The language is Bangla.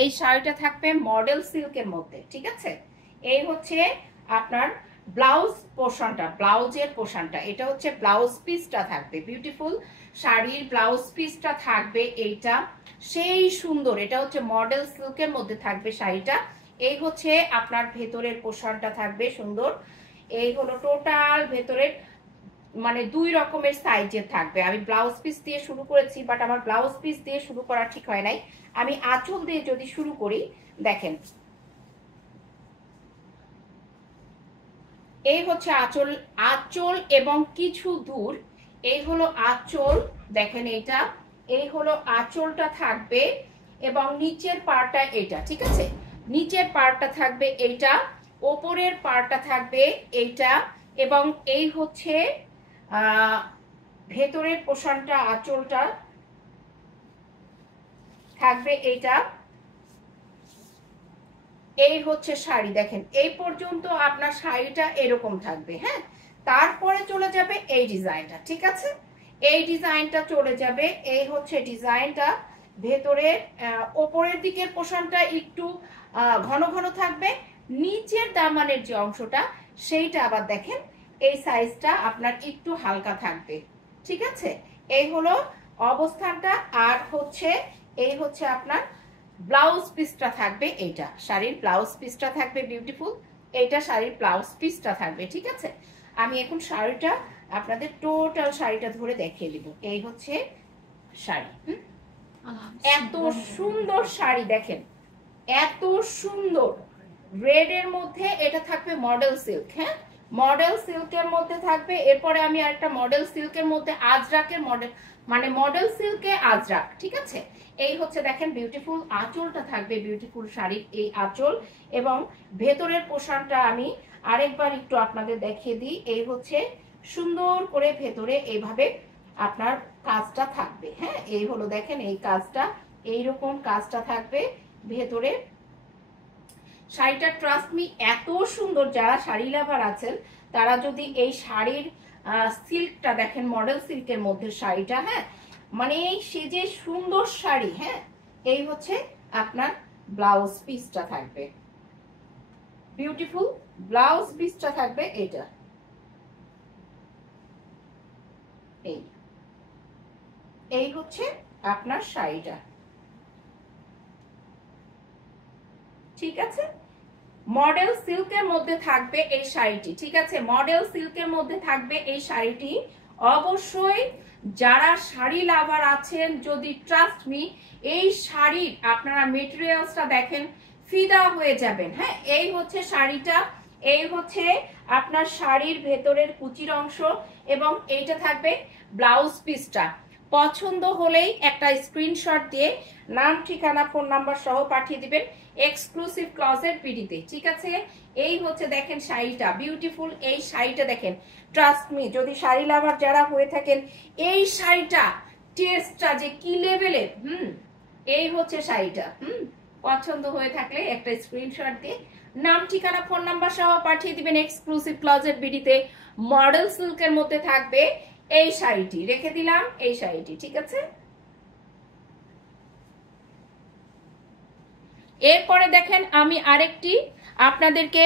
এই শাড়িটা থাকবে মডেল সিল্কের মধ্যে, ঠিক আছে। এই হচ্ছে আপনার ব্লাউজ পোর্শনটা, ব্লাউজের পোর্শনটা, এটা হচ্ছে ব্লাউজ পিসটা থাকবে। বিউটিফুল শাড়ির ব্লাউজ পিসটা থাকবে এইটা, সেই সুন্দর। এটা হচ্ছে মডেল সিল্কের মধ্যে থাকবে শাড়িটা। এই হচ্ছে আপনার ভেতরের পোর্শনটা থাকবে সুন্দর। এই হলো টোটাল ভেতরের, মানে দুই রকমের সাইজের থাকবে। আমি ব্লাউজ পিস দিয়ে শুরু করেছি, বাট আমার ব্লাউজ পিস দিয়ে শুরু করা ঠিক হয় নাই। আমি আঁচল দিয়ে যদি শুরু করি, দেখেন এই হচ্ছে আঁচল, আঁচল এবং কিছু দূর এই হলো আঁচল, দেখেন এইটা, এই হলো আঁচলটা থাকবে এবং নিচের পাড়টা এটা, ঠিক আছে। নিচের পাড়টা থাকবে এইটা, ওপরের পাড়টা থাকবে এইটা, এবং এই হচ্ছে ভেতরের পোর্শনটা, আঁচলটা থাকবে এইটা। এই হচ্ছে শাড়ি, দেখেন এই পর্যন্ত আপনার শাড়িটা এরকম থাকবে, হ্যাঁ। তারপরে চলে যাবে এই ডিজাইনটা, ঠিক আছে। এই ডিজাইনটা চলে যাবে, এই হচ্ছে ডিজাইনটা। ভেতরের ওপরের দিকের পোর্শনটা একটু ঘন ঘন থাকবে, নিচের দামানের যে অংশটা সেইটা আবার দেখেন এই সাইজটা আপনার একটু হালকা থাকবে, ঠিক আছে। এই হলো অবস্থানটা। আর হচ্ছে এই হচ্ছে আপনার ব্লাউজ পিসটা থাকবে, এইটা শাড়ির ব্লাউজ পিসটা থাকবে। বিউটিফুল, এইটা শাড়ির ব্লাউজ পিসটা থাকবে, ঠিক আছে। আমি এখন শাড়িটা আপনাদের টোটাল শাড়িটা ধরে দেখিয়ে দিব। এই হচ্ছে শাড়ি, এত সুন্দর শাড়ি, দেখেন এত সুন্দর রেড এর মধ্যে। এটা থাকবে মডেল সিল্ক, হ্যাঁ মডেল সিল্কের মধ্যে থাকবে। এরপরে আমি আরেকটা মডেল সিল্কের মধ্যে আজরাকের মডেল, মানে মডেল সিল্কে আজরাক, ঠিক আছে। এই হচ্ছে দেখেন বিউটিফুল আঁচলটা থাকবে, বিউটিফুল শাড়ির এই আঁচল। এবং ভেতরের পোশাকটা আমি আরেকবার একটু আপনাদের দেখিয়ে দিই। এই হচ্ছে সুন্দর করে ভেতরে এইভাবে আপনার কাজটা থাকবে, হ্যাঁ। এই হলো দেখেন এই কাজটা, এইরকম কাজটা থাকবে ভেতরে। শাড়িটা ট্রাস্ট মি এত সুন্দর, যারা শাড়ি লাভার আছেন তারা যদি এই শাড়ির সিল্কটা দেখেন, মডেল সিল্কের মধ্যে শাড়িটা, হ্যাঁ মানে সে যে সুন্দর শাড়ি, হ্যাঁ। এই হচ্ছে আপনার ব্লাউজ পিসটা থাকবে, বিউটিফুল ব্লাউজ পিসটা থাকবে এটা। এই এই হচ্ছে আপনার শাড়িটা, ঠিক আছে। মডেল সিল্কের মধ্যে থাকবে এই শাড়িটি, ঠিক আছে। মডেল সিল্কের মধ্যে থাকবে এই শাড়িটি। অবশ্যই যারা শাড়ি লাভার আছেন, যদি ট্রাস্ট মি এই শাড়ির আপনারা মেটেরিয়ালসটা দেখেন ফিদা হয়ে যাবেন, হ্যাঁ। এই হচ্ছে শাড়িটা, এই হচ্ছে আপনার শাড়ির ভেতরের কুচির অংশ, এবং এইটা থাকবে ব্লাউজ পিসটা। পছন্দ হলেই একটা স্ক্রিনশট দিয়ে নাম, ঠিকানা, ফোন নাম্বার সহ পাঠিয়ে দিবেন এক্সক্লুসিভ ক্লজেট বিডিতে, ঠিক আছে। এই হচ্ছে দেখেন শাড়িটা, বিউটিফুল এই শাড়িটা দেখেন। ট্রাস্ট মি যদি শাড়ি লাভার যারা হয়ে থাকেন, এই শাড়িটা টেস্টটা যে কি লেভেলের, এই হচ্ছে শাড়িটা, পছন্দ হয়ে থাকলে একটা স্ক্রিনশট দিয়ে নাম, ঠিকানা, ফোন নাম্বার সহ পাঠিয়ে দিবেন এক্সক্লুসিভ ক্লজেট বিডিতে। মডেল সিল্কের মধ্যে থাকবে এই শাড়িটি, রেখে দিলাম এই শাড়িটি, ঠিক আছে। এরপরে দেখেন আমি আরেকটি আপনাদেরকে